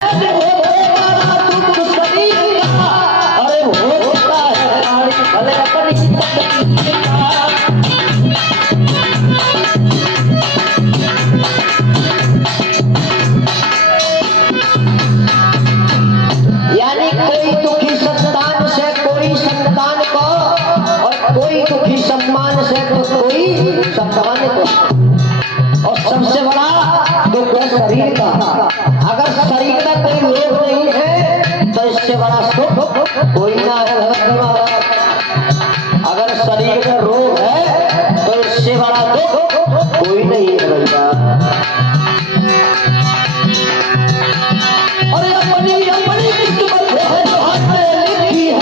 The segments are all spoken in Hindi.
यानी कोई दुखी संतान से कोई संतान को, और कोई दुखी सम्मान से तो कोई सम्मान को। और सबसे बड़ा दुख है शरीर का। अगर शरीर में कोई रोग नहीं है तो इससे बड़ा सुख कोई ना है। अगर शरीर में रोग है तो इससे बड़ा दुख कोई नहीं है भैया। और अपनी अपनी किस्मत है जो हाथ में लिखी है,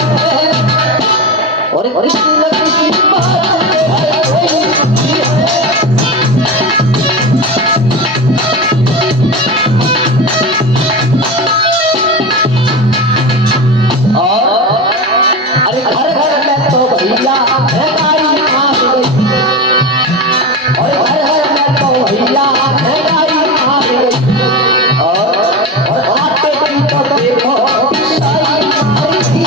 और इसकी लगी की बात है कोई नहीं है। अरे घर घर में तो भैया महंगाई आ गई, और घर घर में तो भैया महंगाई आ गई। और आटे की तो देखो पिसाई मारी।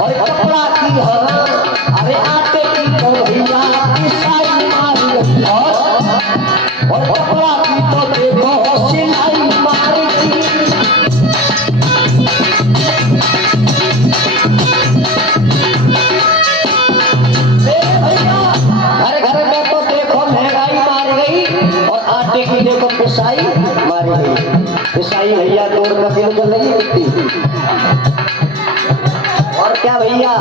और कपड़ा की हो, अरे आटे की तो भैया पिसाई मारी। और कपड़ा की तो देखो सिलाई मारी। घर घर में तो देखो महंगाई मार गई, और आटे की देखो पिसाई मारी गई। पिसाई भैया 2 रुपये किलो चल रही है। और क्या भैया,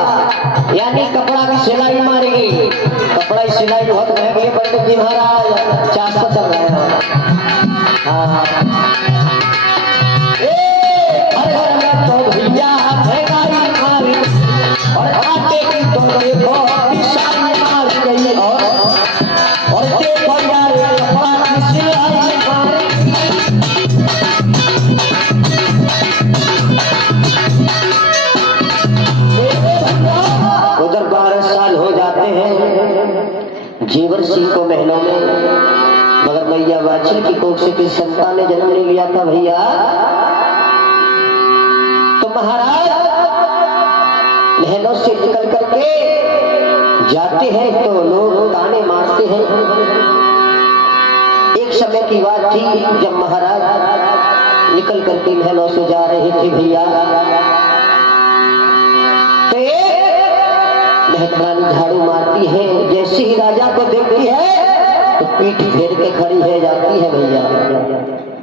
यानी कपड़ा की सिलाई मारी गई। कपड़ा की सिलाई बहुत महंगी है पंडित जी महाराज, 400 चल रहा है। हाँ, घर घर में तो भैया महंगाई मारी, और आटे की तो देखो पिसाई मारी गई। और देखो यार कपड़ा की सिलाई मारी। उधर 12 साल हो जाते हैं जीवन सिंह को महलों में, मगर मैया वाछिल की कोख से किसी संतान ने जन्म नहीं लिया था भैया। तो महाराज महलों से निकल करके जाते हैं तो लोग ताने मारते हैं। एक समय की बात थी जब महाराज निकल करके महलों से जा रहे थे भैया, तो महतरानी झाड़ू मारती है। जैसे ही राजा को देखती है तो पीठ फेर के खड़ी है जाती है भैया।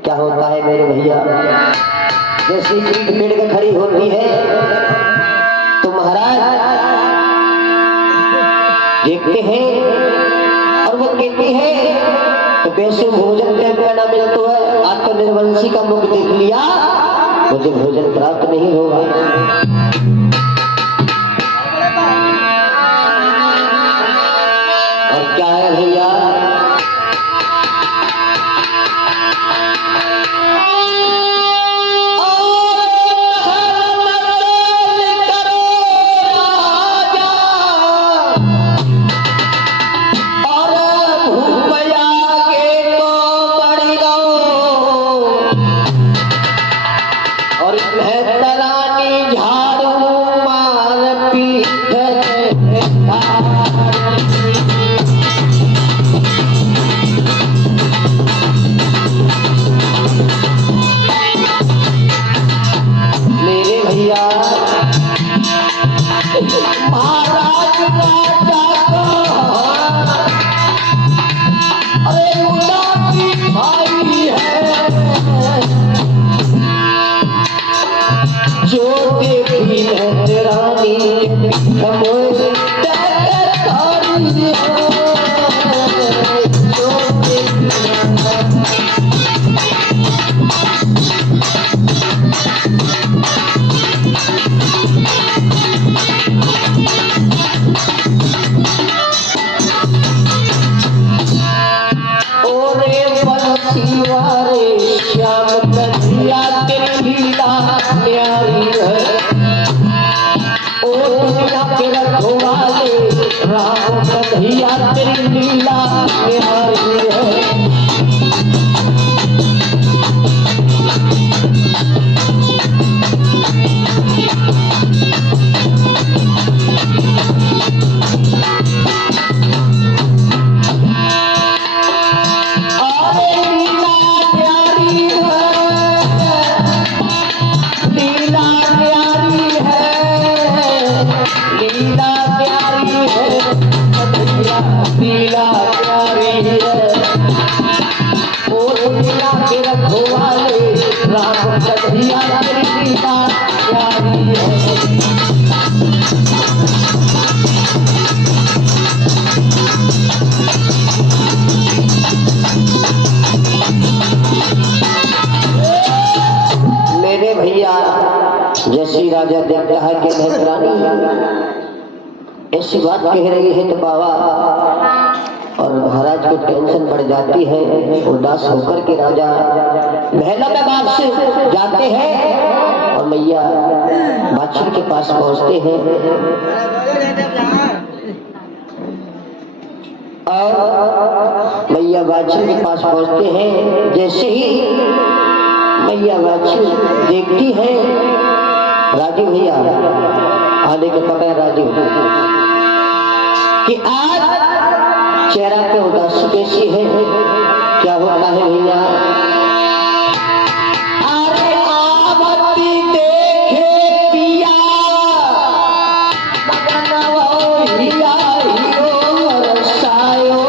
क्या होता है मेरे भैया, जैसे ही पीठ फेर के खड़ी होती है तो महाराज देखते हैं, और वो कहती है तो वैसे भोजन पे ना मिल तो है, आज तो निर्वंशी का मुख देख लिया, मुझे भोजन प्राप्त नहीं होगा। और क्या है भैया, राम कन्हैया तेरी लीला न्यारी है। मेरे भैया जैसी राजा देखता है कि मेहरानी ऐसी बात कह रही है तो बाबा और महाराज को टेंशन बढ़ जाती है। उदास होकर के राजा महल में बाग से जाते हैं और मैया बादशाह के पास पहुंचते हैं और मैया बादशाह के पास पहुंचते हैं। जैसे ही मैया बादशाह देखती है राजू भैया आने के पता है राजू कि आज चेहरा पे उदासी कैसी है, क्या होता है भैया। अरे आवती देखे पिया हिया हियो रसायो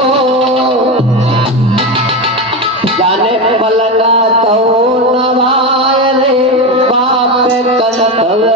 जाने पलगा तो नवाय रे बाप कनतवे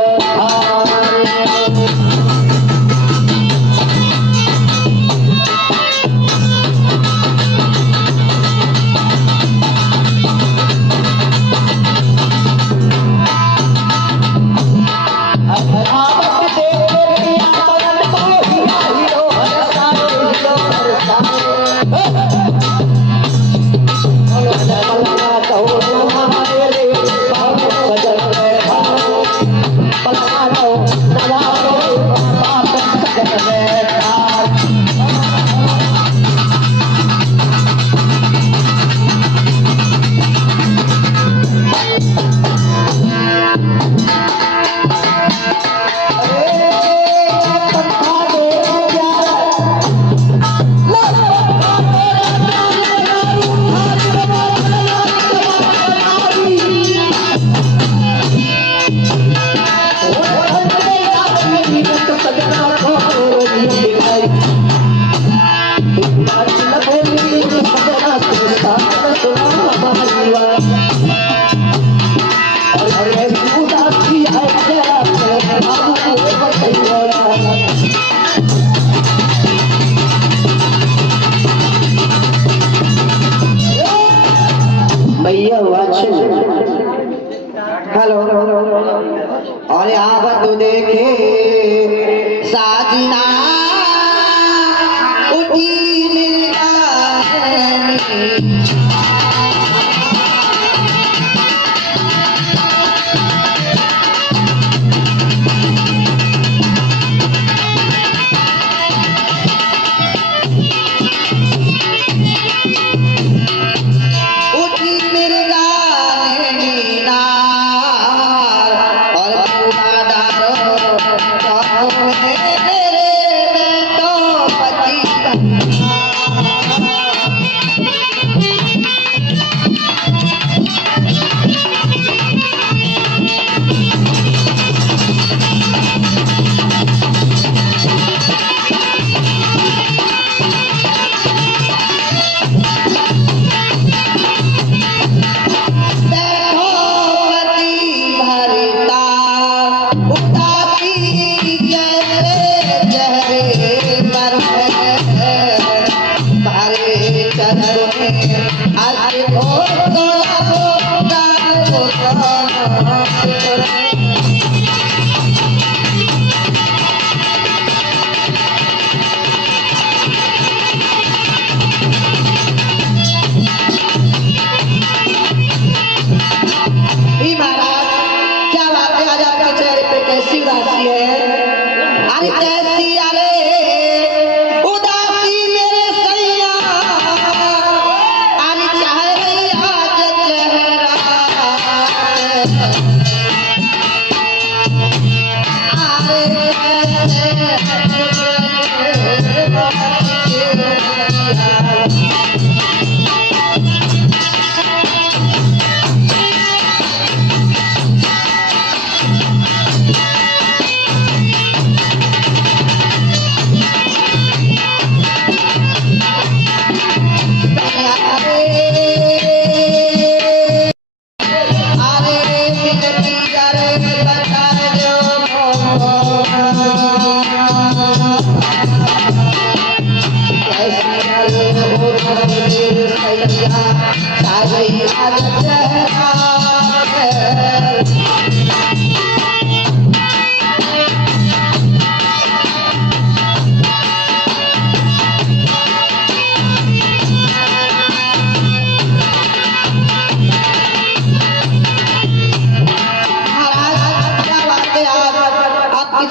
हेलो और यहाँ पर तू देखे साजना उठी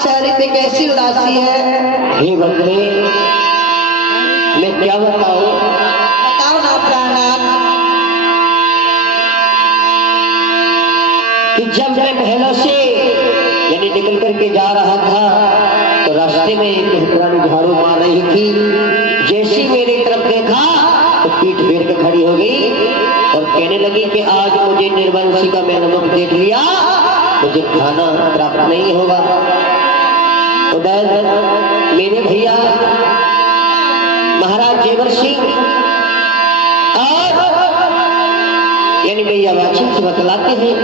चेहरे पे कैसी उदासी है? हे बंदे, मैं क्या बताऊं? बताओ ना प्राणनाथ। कि जब मैं महलों से यानी निकल करके जा रहा था तो रास्ते में एक पुरानी झाड़ू मार रही थी। जैसी मेरी तरफ देखा तो पीठ फेर के खड़ी हो गई और कहने लगी कि आज मुझे निर्वंशी का मैं नमक देख लिया, मुझे खाना प्राप्त नहीं होगा। उधर मेरे भैया महाराज जेवर सिंह और यानी भैया वाची से बतलाते हैं,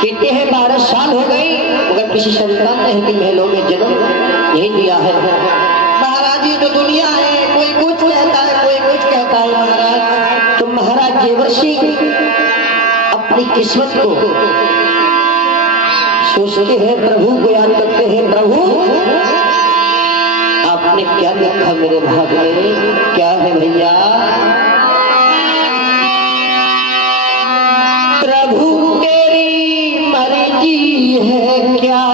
कहते हैं 12 साल हो गई मगर किसी संतान ने कि महलों में जन्म नहीं लिया है। महाराज जी तो दुनिया है, कोई कुछ कहता है कोई कुछ कहता है। महाराज तो महाराज जेवर सिंह अपनी किस्मत को सोचते हैं, प्रभु को याद करते हैं। प्रभु आपने क्या लिखा मेरे भाग्य में? क्या है भैया? प्रभु तेरी मर्जी है क्या,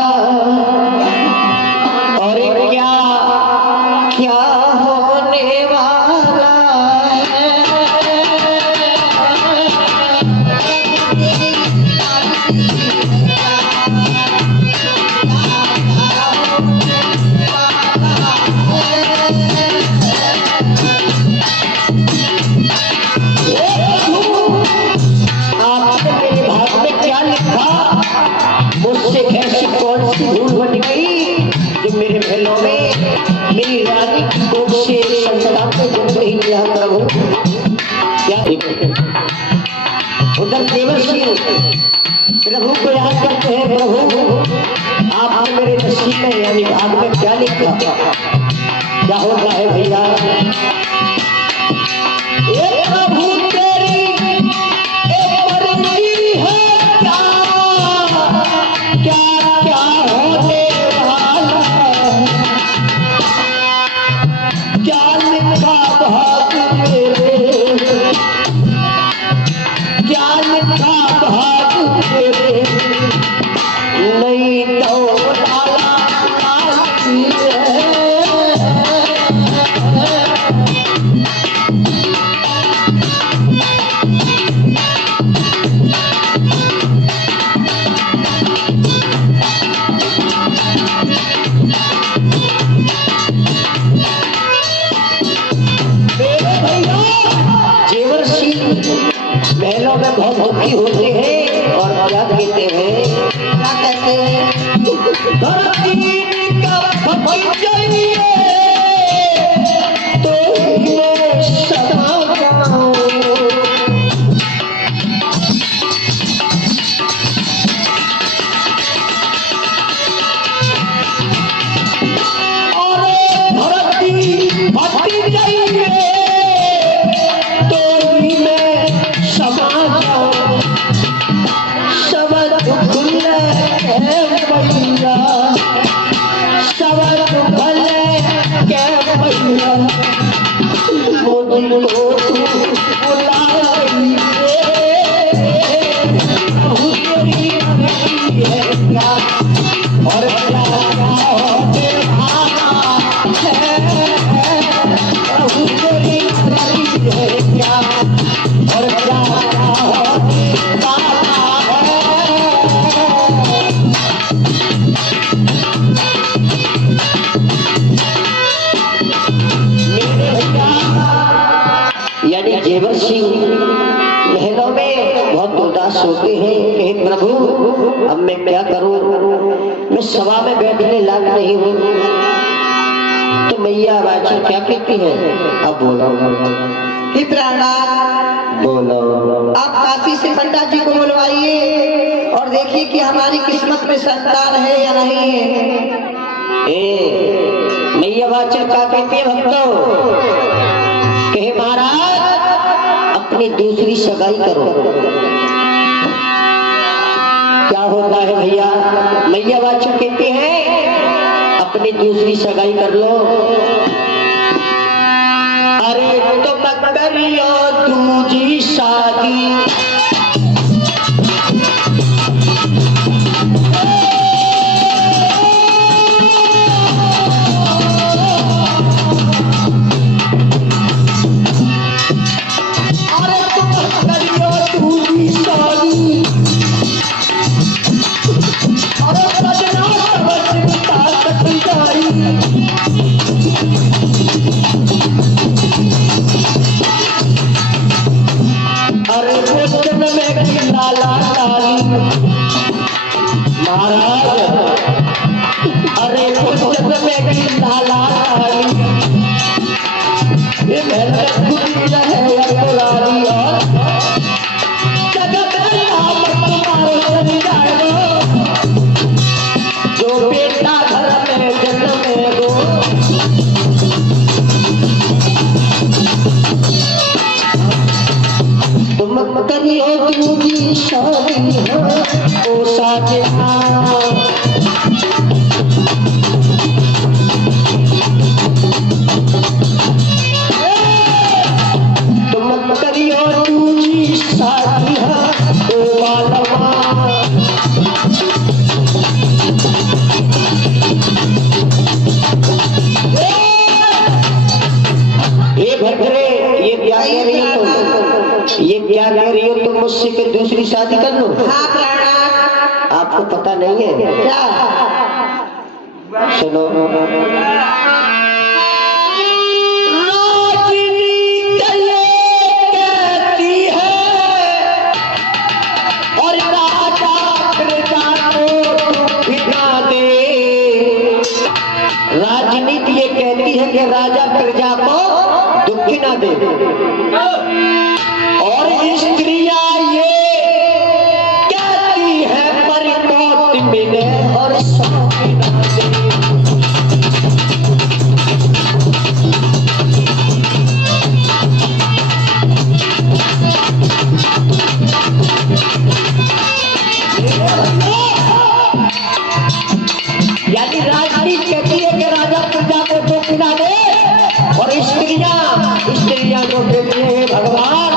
और क्या क्या होने वाला है। मुझसे ऐसी कौन सी भूल बन गई जो मेरे महलों में मेरी रानी की कोख से संतान को जन्म नहीं दिया। प्रभु क्या उधर जेवर सिंह प्रभु को याद करते हैं, प्रभु आपने मेरे नसीब में यानी भाग में क्या लिखा? क्या होता है भैया? प्रभु तेरी मर्जी है क्या, क्या होने वाला है। क्या लिखा भाग्य मेरे, क्या लिखा भाग्य मेरे, नहीं तो डाला महलों में बहुत दुखी होते हैं और क्या कहते हैं? क्या कहते हैं? धरती का भविष्य तो मैं सदा गाऊं। और धरती भटक जाइए अब मैं क्या करूं, मैं सभा में बैठने लायक नहीं हूं। तो मैया बाजी क्या कहती है, अब बोलो। हे प्राणनाथ, बोलो। आप काशी से पंडित जी को बुलवाइए और देखिए कि हमारी किस्मत में संतान है या नहीं है। मैया बाचन क्या कहती है भक्तों, कहे महाराज अपनी दूसरी सगाई करो। क्या होता है भैया, मैया बाचन कहती है अपनी दूसरी सगाई कर लो। अरे तो करियो दूजी शादी, मुझसे फिर दूसरी शादी कर लो। हाँ प्राणनाथ, आपको पता नहीं है क्या? सुनो। राजनीति ये कहती है कि राजा प्रजा को दुख न दे, और स्त्रियां ये कहती है परिपौत मिले और सुख न दे। यानी राजनीति कहती है कि राजा प्रजा को दुख न दे, और स्त्रियां जो कहती है भगवान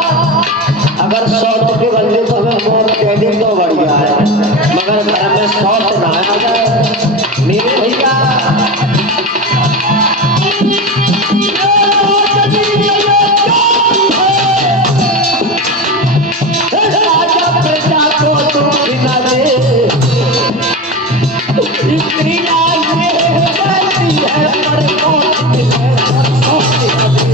अगर सौत के बदले तो हमें मौत कह दे तो बढ़िया है, मगर घर में सौत ना आ जाए मेरे भैया। राजा प्रजा को दुख न दे, स्त्रियां ये कहती है पर मौत मिले और सुख न दे।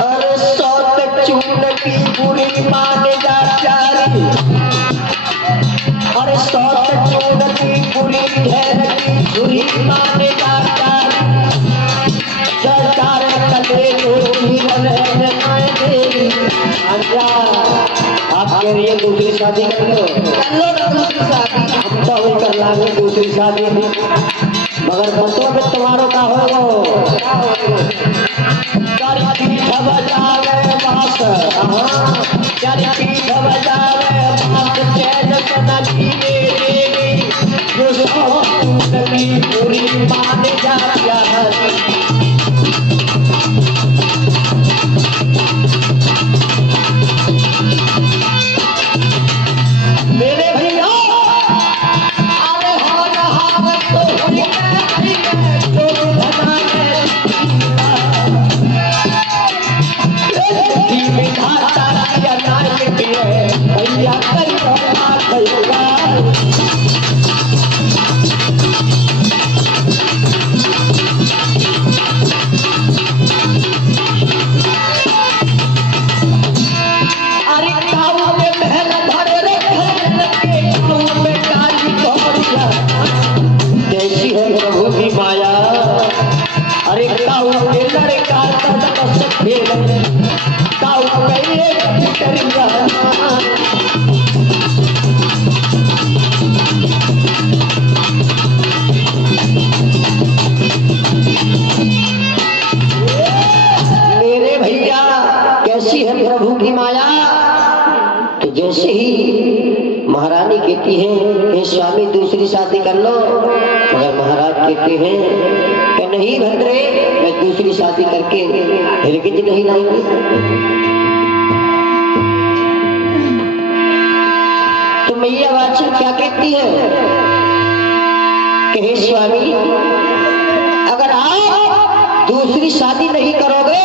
और सौत चून की बुरी मान जा प्यारी, और सौत चून की बुरी घेर की बुरी मान जा प्यारी, सरकार कले आप कह रही है दूसरी शादी कर लो दूसरी शादी, हम तो वही कर लागे दूसरी शादी, मगर मतलब तुम्हारो का हो पीठ बजावे बास, पीठ बजावे बास चैन चनकी देवी, जो सौत की बुरी मान जा प्यारी। मेरे भैया अरे हो तो हुई तो धना अरे काऊ के लड़का तब से खेल काऊ कहिए करिया मेरे भैया कैसी है प्रभु की माया। तो जैसे ही महारानी कहती है हे स्वामी दूसरी शादी कर लो, मगर महाराज कहते हैं कि नहीं भद्रे, मैं दूसरी शादी करके हिरगिज नहीं लाएंगे। तो मैया वाची क्या कहती है कि हे स्वामी अगर आप दूसरी शादी नहीं करोगे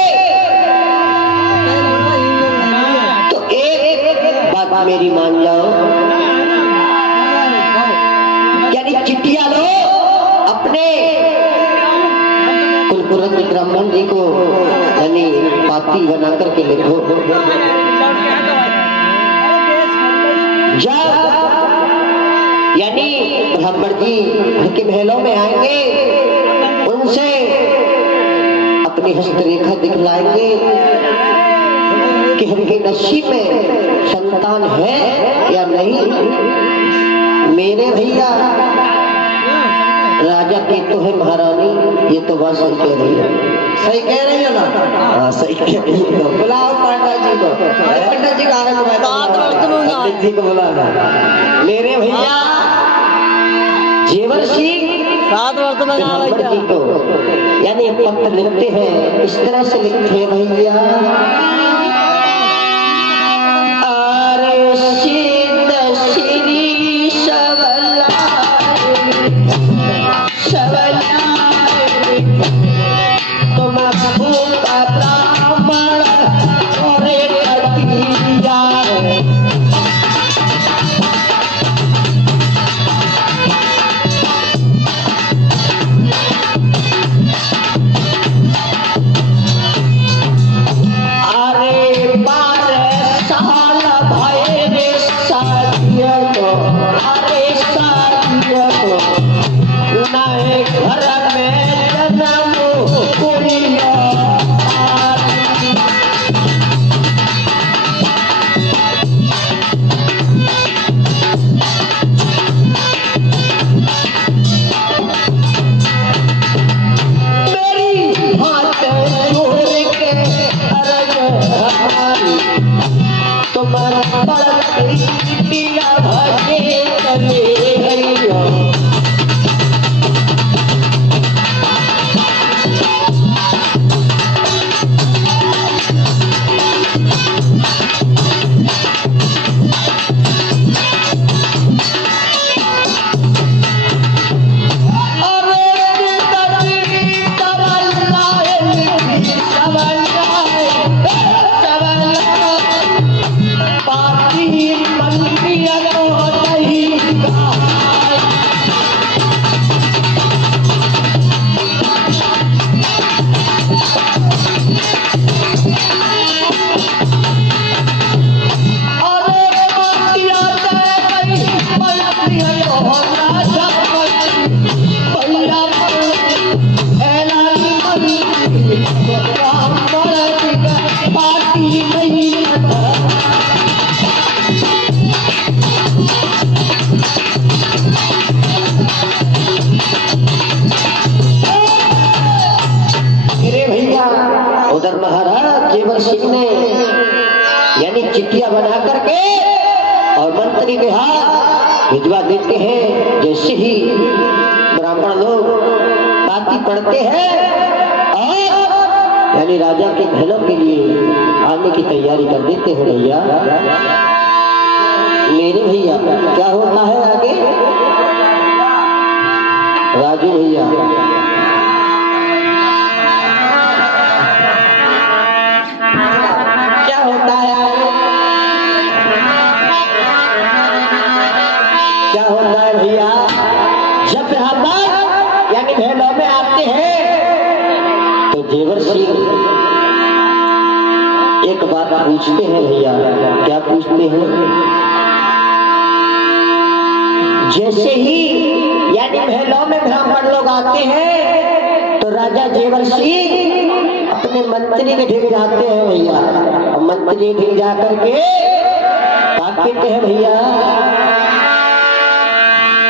तो एक बात मेरी मान जाओ, यानी चिट्ठियां लो अपने कुलपुरंद ब्राह्मण जी को यानी पाती बना करके लिखो। जब यानी ब्राह्मण जी घर के महलों में आएंगे उनसे अपनी हस्तरेखा दिखलाएंगे कि उनके नसीब में संतान है या नहीं। मेरे भैया राजा की तो है महारानी, ये तो बात सही कह रही है। सही कह रही है ना? हाँ सही कह रही है। बुलाओ पंडित जी को, पंडित जी का पंडित जी को बुलाना। मेरे भैया जेवर सिंह सात वर्ष में जी को यानी पत्र लिखते हैं, इस तरह से लिखते हैं भैया उधर महाराज जेवर सिंह ने यानी चिट्ठियां बना करके और मंत्री के हाथ भिजवा देते हैं। जैसे ही ब्राह्मण लोग पाती पढ़ते हैं और यानी राजा के महलों के लिए आने की तैयारी कर देते हैं। भैया मेरे भैया क्या होता है आगे राजू भैया क्या होता है भैया जब ब्राह्मण यानी महलों में आते हैं तो जेवर सिंह एक बात पूछते हैं। भैया क्या पूछते हैं? जैसे ही यानी महलों में ब्राह्मण लोग आते हैं तो राजा जेवर सिंह अपने मंत्री के ढिग जाते हैं भैया। और मंत्री ढिग जा करके क्या कहते हैं भैया,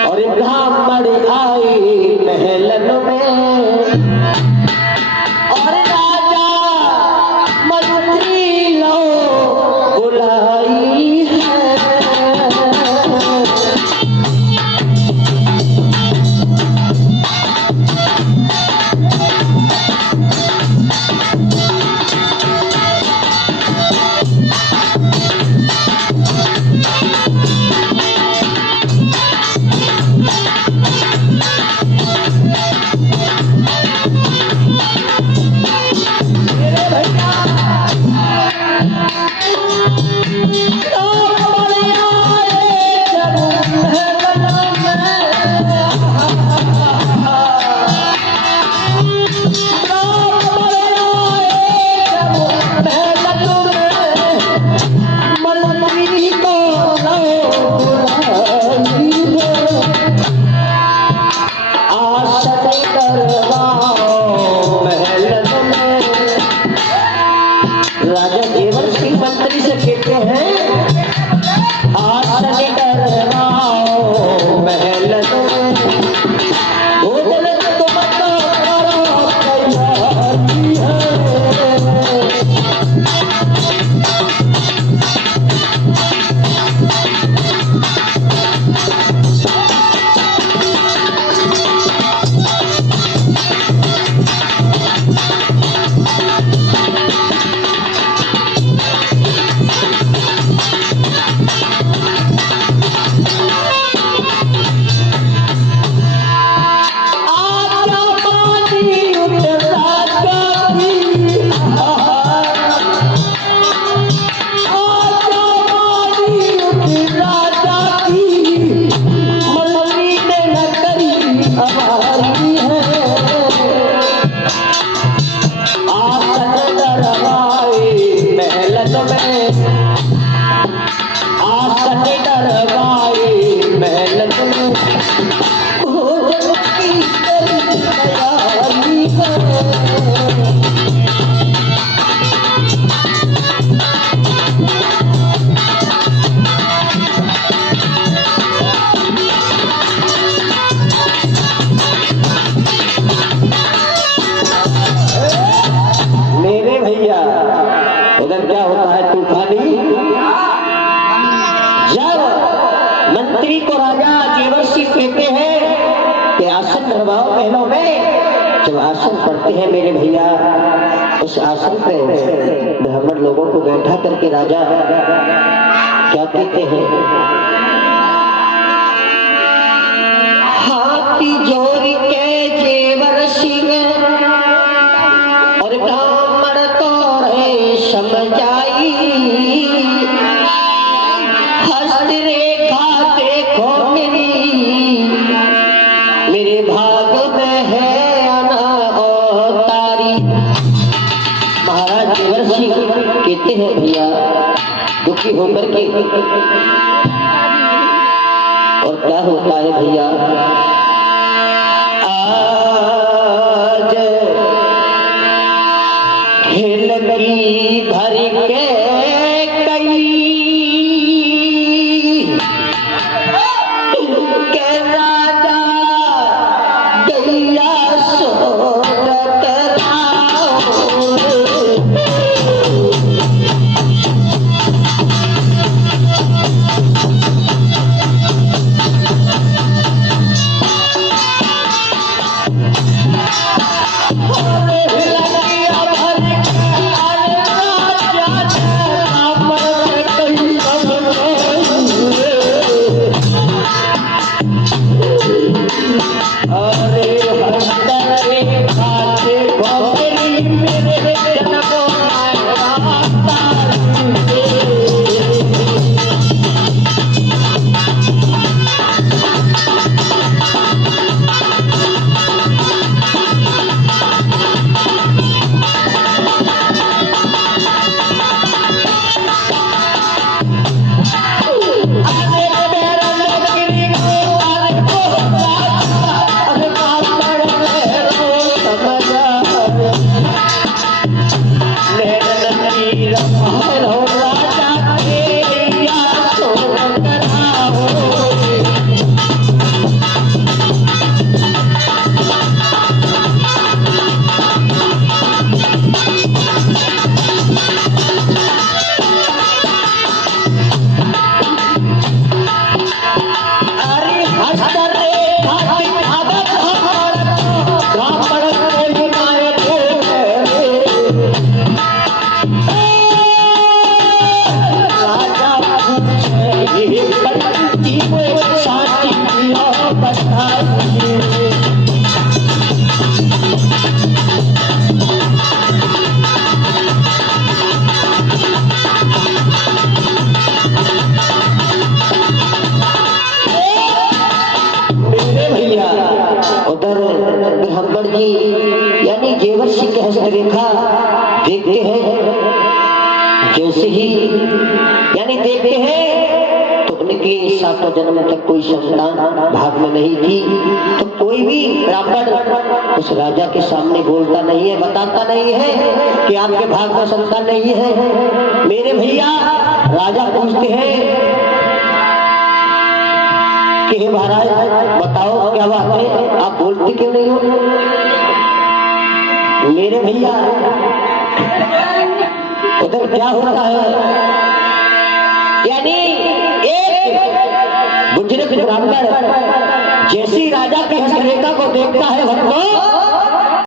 और ब्राह्मण आई महलन में और राजा मंत्री लो बुलाई है। राजा जेवर सिंह मंत्री से कहते हैं आसन डरवाओ महलन में, भोजन तुम करो तैयारी है। उधर क्या होता है तूफानी, जब मंत्री को राजा जेवर सिंह कहते हैं कि आसन करवाओ महलों में, जब आसन पड़ते हैं मेरे भैया, उस आसन पे ब्राह्मण लोगों को बैठा करके राजा क्या कहते हैं, हाथी जोड़ के जेवर सिंह और ब्राह्मण को समझाई, हस्त रेखा देखो मेरे भाग में है अनातारी। महाराज जेवर सिंह कहते हैं भैया दुखी होकर के, और क्या होता है भैया, आज खेल की भर के कई के राजा गैया सोत हस्तरेखा देखते हैं, जैसे ही यानी देखते हैं तो उनके सातों जन्म तक कोई संतान भाग में नहीं थी, तो कोई भी ब्राह्मण उस राजा के सामने बोलता नहीं है, बताता नहीं है कि आपके भाग में संतान नहीं है। मेरे भैया राजा पूछते हैं कि हे महाराज बताओ क्या बात है, आप बोलते क्यों नहीं हो? मेरे भैया उधर क्या होता है, यानी एक बुजुर्ग ब्राह्मण जैसी राजा की हस्तरेखा को देखता है भक्तों,